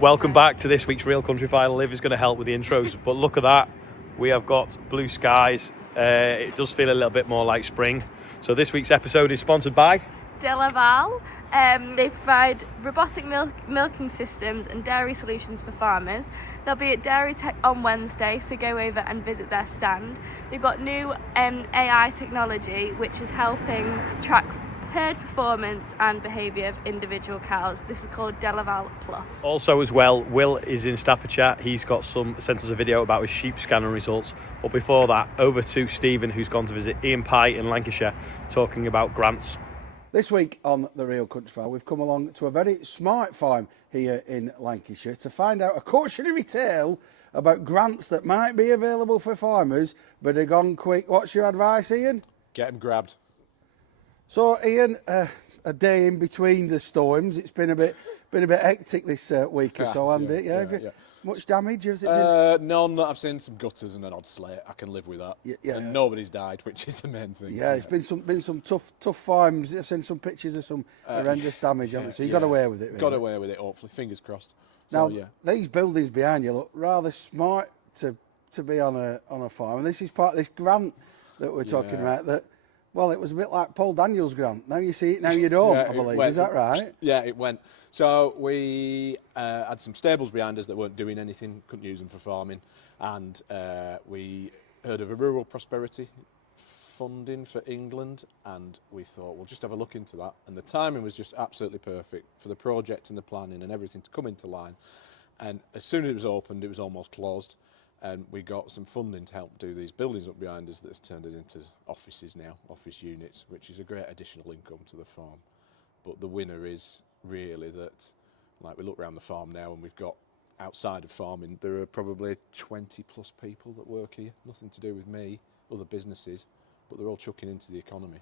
Welcome back to this week's Real Country File. Liv is going to help with the intros, but look at that. We have got blue skies. It does feel a little bit more like spring. So this week's episode is sponsored by DeLaval. They provide robotic milking systems and dairy solutions for farmers. They'll be at Dairy Tech on Wednesday, so go over and visit their stand. They've got new AI technology which is helping track herd performance and behaviour of individual cows. This is called DeLaval Plus. Also as well, Will is in Staffordshire. He's got sent us a video about his sheep scanner results. But before that, over to Stephen, who's gone to visit Ian Pye in Lancashire, talking about grants. This week on the Real Country File, we've come along to a very smart farm here in Lancashire to find out a cautionary tale about grants that might be available for farmers, but are gone quick. What's your advice, Ian? Get them grabbed. So, Ian, a day in between the storms. It's been a bit hectic this week or so, hasn't it? Yeah. Much damage? Has it been? None. I've seen some gutters and an odd slate. I can live with that. And nobody's died, which is the main thing. Yeah, it's been some tough farms. I've seen some pictures of some horrendous damage, haven't you? So you got away with it. Really. Got away with it. Hopefully, fingers crossed. Now, these buildings behind you look rather smart to be on a farm. And this is part of this grant that we're talking about. That. Well, it was a bit like Paul Daniels' grant. Now you see it, now you don't, I believe. Is that right? Yeah, it went. So we had some stables behind us that weren't doing anything, couldn't use them for farming. And we heard of a rural prosperity funding for England. And we thought, we'll just have a look into that. And the timing was just absolutely perfect for the project and the planning and everything to come into line. And as soon as it was opened, it was almost closed. And we got some funding to help do these buildings up behind us that's turned it into offices now, office units, which is a great additional income to the farm. But the winner is really that, like we look around the farm now and we've got outside of farming, there are probably 20 plus people that work here, nothing to do with me, other businesses, but they're all chucking into the economy.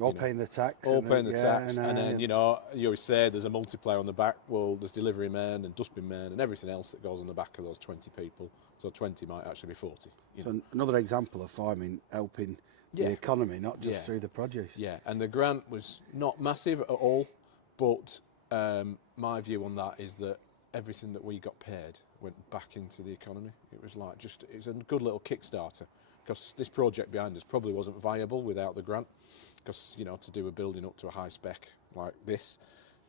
All paying the tax. All paying the tax. And then, you always say there's a multiplier on the back. Well, there's delivery men and dustbin men and everything else that goes on the back of those 20 people. So 20 might actually be 40. So another example of farming helping the economy, not just through the produce. Yeah, and the grant was not massive at all, but my view on that is that everything that we got paid went back into the economy. It was like it was a good little Kickstarter. Because this project behind us probably wasn't viable without the grant. Because, to do a building up to a high spec like this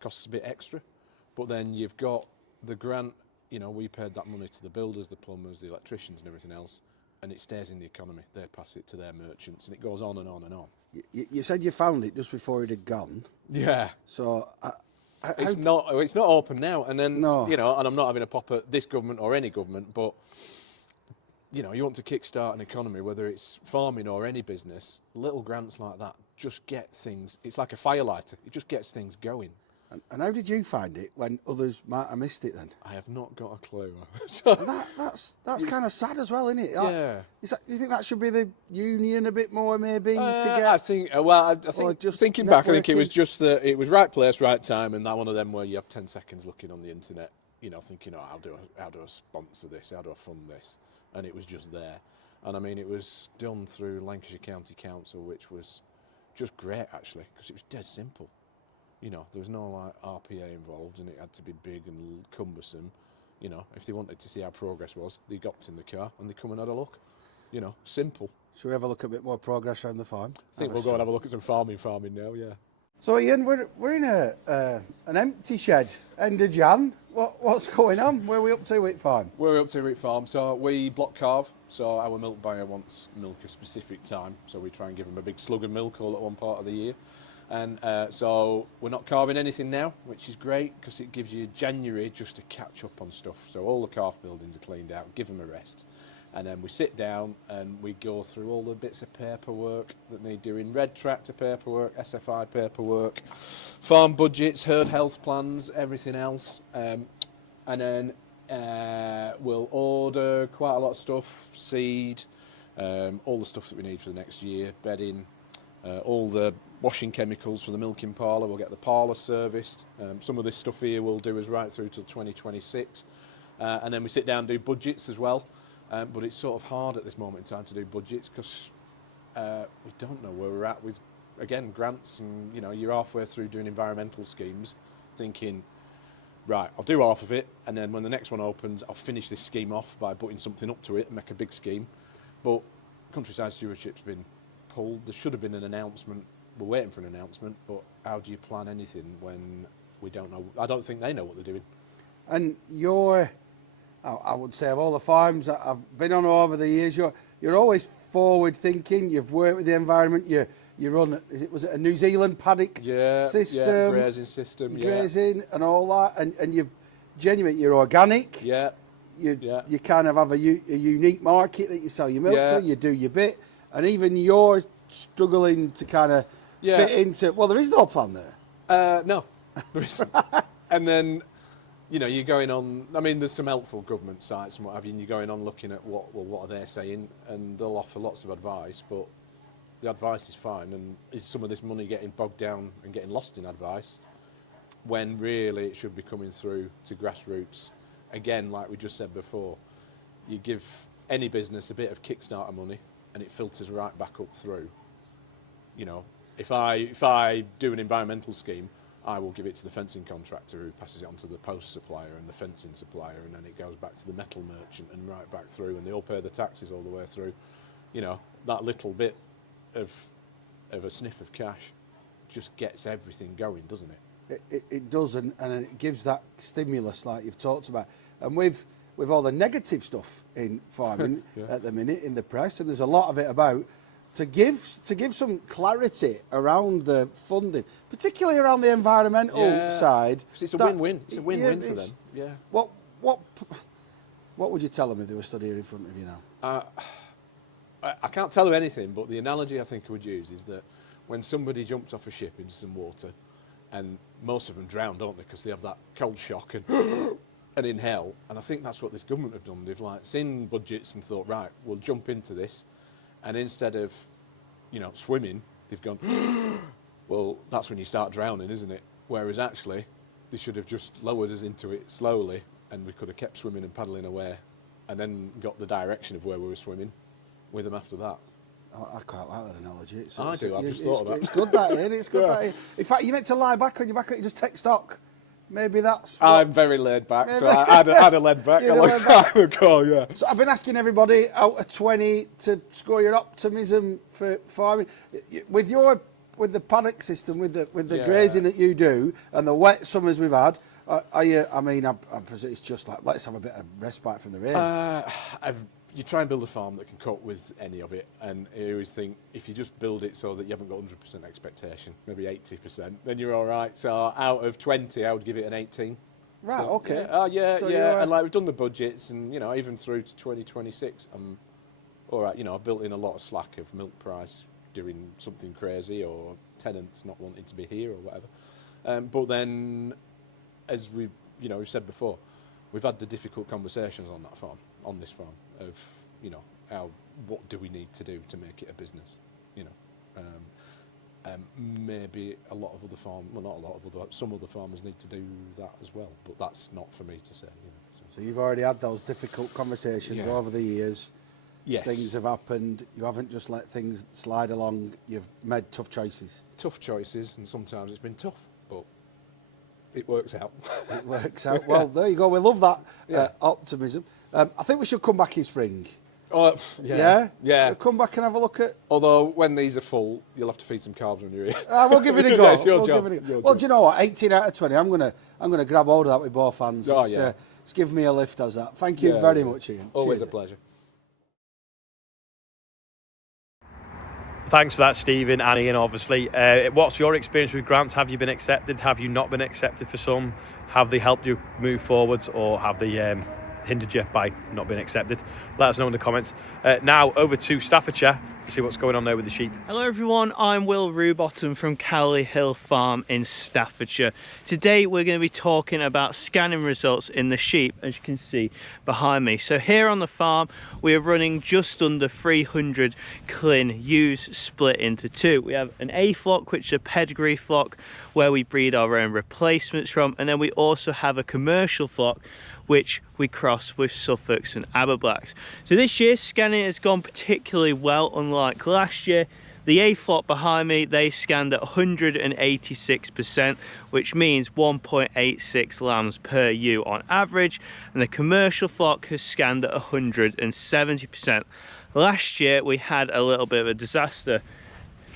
costs a bit extra. But then you've got the grant, we paid that money to the builders, the plumbers, the electricians and everything else, and it stays in the economy. They pass it to their merchants, and it goes on and on and on. You said you found it just before it had gone. Yeah. So... it's not open now. And then, no. And I'm not having a pop at this government or any government, but... you want to kickstart an economy, whether it's farming or any business, little grants like that just get things, it's like a firelighter, it just gets things going. And how did you find it when others might have missed it then? I have not got a clue. That's kind of sad as well, isn't it? Yeah. Do you think that should be the union a bit more maybe to get... I think thinking back, I think it was just that it was right place, right time, and that one of them where you have 10 seconds looking on the internet, thinking, how do I sponsor this, how do I fund this? And it was just there. And I mean, it was done through Lancashire County Council, which was just great, actually, because it was dead simple. There was no RPA involved, and it had to be big and cumbersome. If they wanted to see how progress was, they got in the car and they come and had a look. Simple. Shall we have a look at a bit more progress around the farm? I think we'll go and have a look at some farming now, yeah. So Ian, we're in an empty shed, end of Jan. What's going on? Where are we up to with farm? We're up to with farm. So we block calve. So our milk buyer wants milk a specific time. So we try and give them a big slug of milk all at one part of the year. And so we're not carving anything now, which is great because it gives you January just to catch up on stuff. So all the calf buildings are cleaned out, give them a rest. And then we sit down and we go through all the bits of paperwork that need doing. Red tractor paperwork, SFI paperwork, farm budgets, herd health plans, everything else. And then we'll order quite a lot of stuff, seed, all the stuff that we need for the next year, bedding, all the washing chemicals for the milking parlour. We'll get the parlour serviced. Some of this stuff here we'll do us right through till 2026. And then we sit down and do budgets as well. But it's sort of hard at this moment in time to do budgets because we don't know where we're at with, again, grants and, you're halfway through doing environmental schemes thinking, right, I'll do half of it, and then when the next one opens, I'll finish this scheme off by putting something up to it and make a big scheme. But countryside stewardship's been pulled. There should have been an announcement. We're waiting for an announcement, but how do you plan anything when we don't know? I don't think they know what they're doing. And I would say, of all the farms that I've been on over the years, you're always forward thinking. You've worked with the environment. You run, was it a New Zealand paddock system? Yeah, grazing system, grazing and all that, and you're organic. Yeah. You kind of have a unique market that you sell your milk to. You do your bit, and even you're struggling to kind of fit into. Well, there is no plan there. No, there isn't. And then, you're going on. I mean, there's some helpful government sites and what have you. And you're going on looking at what are they saying, and they'll offer lots of advice, but the advice is fine. And is some of this money getting bogged down and getting lost in advice, when really it should be coming through to grassroots? Again, like we just said before, you give any business a bit of Kickstarter money, and it filters right back up through. If I do an environmental scheme, I will give it to the fencing contractor, who passes it on to the post supplier and the fencing supplier, and then it goes back to the metal merchant and right back through, and they all pay the taxes all the way through. That little bit of a sniff of cash just gets everything going, doesn't it? It does, and it gives that stimulus like you've talked about. And with all the negative stuff in farming at the minute in the press, and there's a lot of it about, to give some clarity around the funding, particularly around the environmental side. It's a win-win. It's a win-win for them. Yeah. What would you tell them if they were stood here in front of you now? I can't tell them anything, but the analogy I think I would use is that when somebody jumps off a ship into some water, and most of them drown, don't they, because they have that cold shock and inhale. And I think that's what this government have done. They've seen budgets and thought, right, we'll jump into this. And instead of, swimming, they've gone, well, that's when you start drowning, isn't it? Whereas actually, they should have just lowered us into it slowly, and we could have kept swimming and paddling away, and then got the direction of where we were swimming with them after that. I quite like that analogy. I do. I've just thought of that. It's good that, isn't it? It's good that. In fact, you meant to lie back on your back. You just take stock. Maybe that's. I'm very laid back, so I had a lead back. So I've been asking everybody out of 20 to score your optimism for farming. With the paddock system, with the grazing that you do, and the wet summers we've had. I presume it's just like, let's have a bit of respite from the rain. You try and build a farm that can cope with any of it, and I always think if you just build it so that you haven't got 100% expectation, maybe 80%, then you're all right. So out of 20, I would give it an 18. Right, so, okay. And we've done the budgets, and even through to 2026, I'm all right. I've built in a lot of slack of milk price doing something crazy, or tenants not wanting to be here, or whatever. But then, as we've said before, we've had the difficult conversations on that farm, on this farm, of what do we need to do to make it a business, maybe a lot of other some other farmers need to do that as well, but that's not for me to say. So you've already had those difficult conversations over the years. Yes. Things have happened. You haven't just let things slide along. You've made tough choices. Tough choices, and sometimes it's been tough, but it works out. It works out. Well, there you go. We love that optimism. I think we should come back in spring. Oh, yeah. We'll come back and have a look at. Although when these are full, you'll have to feed some calves when you're here. We'll give it a go. Your job. Well, do you know what? 18 out of 20. I'm gonna grab hold of that with both hands. It's give me a lift as that. Thank you very much, Ian. Always Cheers. a pleasure. Thanks for that, Stephen and Ian, obviously. What's your experience with grants? Have you been accepted? Have you not been accepted for some? Have they helped you move forwards, or have they hindered you by not being accepted? Let us know in the comments. Now over to Staffordshire to see what's going on there with the sheep. Hello everyone, I'm Will Roobottom from Cowley Hill Farm in Staffordshire. Today we're going to be talking about scanning results in the sheep, as you can see behind me. So here on the farm we are running just under 300 clin ewes split into two. We have an A flock, which is a pedigree flock where we breed our own replacements from, and then we also have a commercial flock which we cross with Suffolks and Aberblacks. So this year scanning has gone particularly well, unlike last year. The A flock behind me, they scanned at 186%, which means 1.86 lambs per ewe on average, and the commercial flock has scanned at 170%. Last year we had a little bit of a disaster.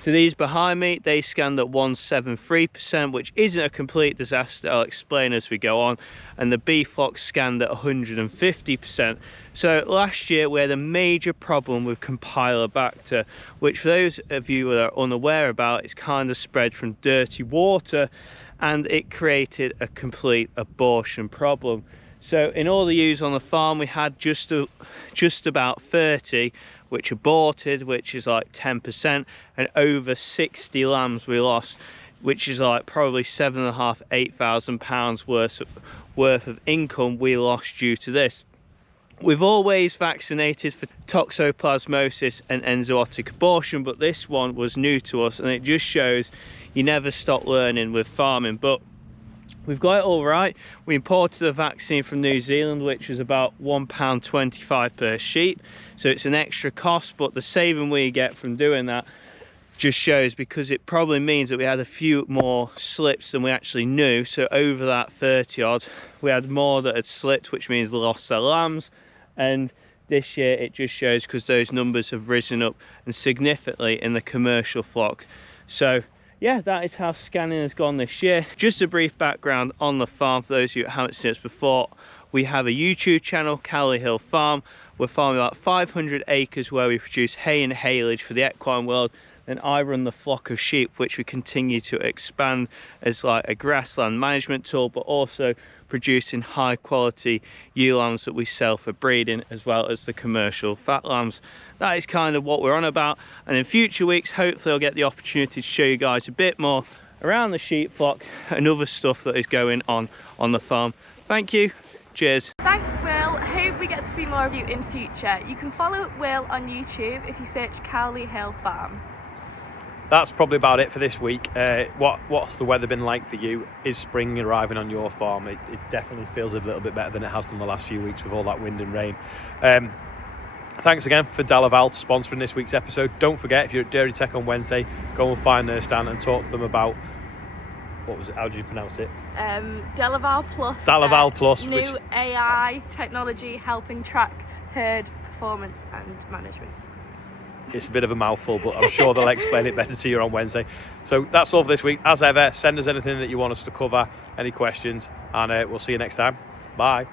So these behind me, they scanned at 173%, which isn't a complete disaster, I'll explain as we go on, and the B flock scanned at 150%. So last year we had a major problem with Campylobacter, which for those of you that are unaware about, it's kind of spread from dirty water, and it created a complete abortion problem. So in all the ewes on the farm, we had just about 30 which aborted, which is like 10%, and over 60 lambs we lost, which is like probably £7,500–8,000 worth of income we lost due to this. We've always vaccinated for toxoplasmosis and enzootic abortion, but this one was new to us, and it just shows you never stop learning with farming. But we've got it all right. We imported the vaccine from New Zealand, which was about £1.25 per sheep, so it's an extra cost, but the saving we get from doing that just shows, because it probably means that we had a few more slips than we actually knew. So over that 30 odd, we had more that had slipped, which means they lost their lambs. And this year it just shows, because those numbers have risen up and significantly in the commercial flock. So yeah, that is how scanning has gone this year. Just a brief background on the farm for those of you who haven't seen us before. We have a YouTube channel, Cowley Hill Farm. We're farming about 500 acres where we produce hay and haylage for the equine world. Then I run the flock of sheep, which we continue to expand as like a grassland management tool, but also producing high quality ewe lambs that we sell for breeding, as well as the commercial fat lambs. That is kind of what we're on about, and in future weeks hopefully I'll get the opportunity to show you guys a bit more around the sheep flock and other stuff that is going on the farm. Thank you, cheers. Thanks Will, hope we get to see more of you in future. You can follow Will on YouTube if you search Cowley Hill Farm. That's probably about it for this week. What's the weather been like for you? Is spring arriving on your farm? It definitely feels a little bit better than it has done the last few weeks with all that wind and rain. Thanks again for DeLaval sponsoring this week's episode. Don't forget, if you're at Dairy Tech on Wednesday, go and find their stand and talk to them about, what was it? How do you pronounce it? DeLaval Plus. DeLaval Plus. New AI technology helping track herd performance and management. It's a bit of a mouthful, but I'm sure they'll explain it better to you on Wednesday. So that's all for this week. As ever, send us anything that you want us to cover, any questions, and we'll see you next time. Bye.